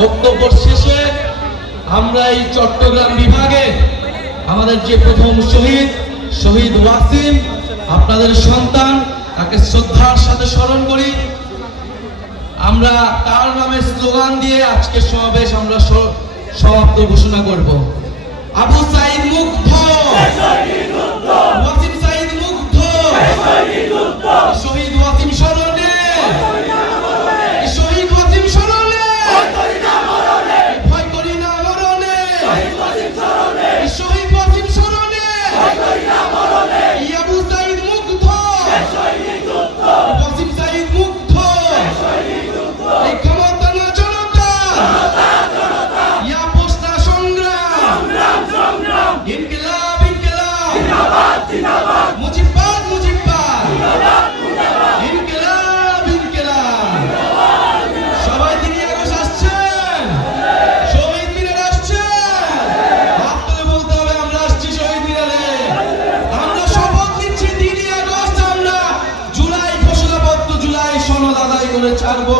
বক্তব্য শেষে আমরা এই চট্টগ্রাম বিভাগে আমাদের যে প্রথম শহীদ ওয়াসিম আপনাদের সন্তান, তাকে শ্রদ্ধার সাথে স্মরণ করি। আমরা তার নামে স্লোগান দিয়ে আজকে সমাবেশ আমরা সমাপ্ত ঘোষণা করব। আবু সাইদ মুগ্ধ, ওয়াসিম সাইদ মুগ্ধ, শহীদ ওয়াসিম স্মরণে, শহীদ ওয়াসিম স্মরণে, ভয় করি না মরণে, শহীদ ওয়াসিম স্মরণে, আবু সাইদ মুগ্ধ, ওয়াসিম সাইদ মুগ্ধ, এই ক্ষমতা না জনতা, ইয়া পোস্তা সংগ্রাম, ইনকিলাব ইনকিলাব, মুজিবাদ মুজিবাদ, ইনকিলাব ইনকিলাব। সবাই দিনে আগস্ট আসছেন, শহীদ মিনারে আসছেন, হাত তুলে বলতে হবে আমরা আসছি শহীদ মিনারে। আমরা শপথ নিচ্ছি দিনে আগস্ট আমরা জুলাই ঘোষণাপত্র, জুলাই সনদ আদায় করে ছাড়বো।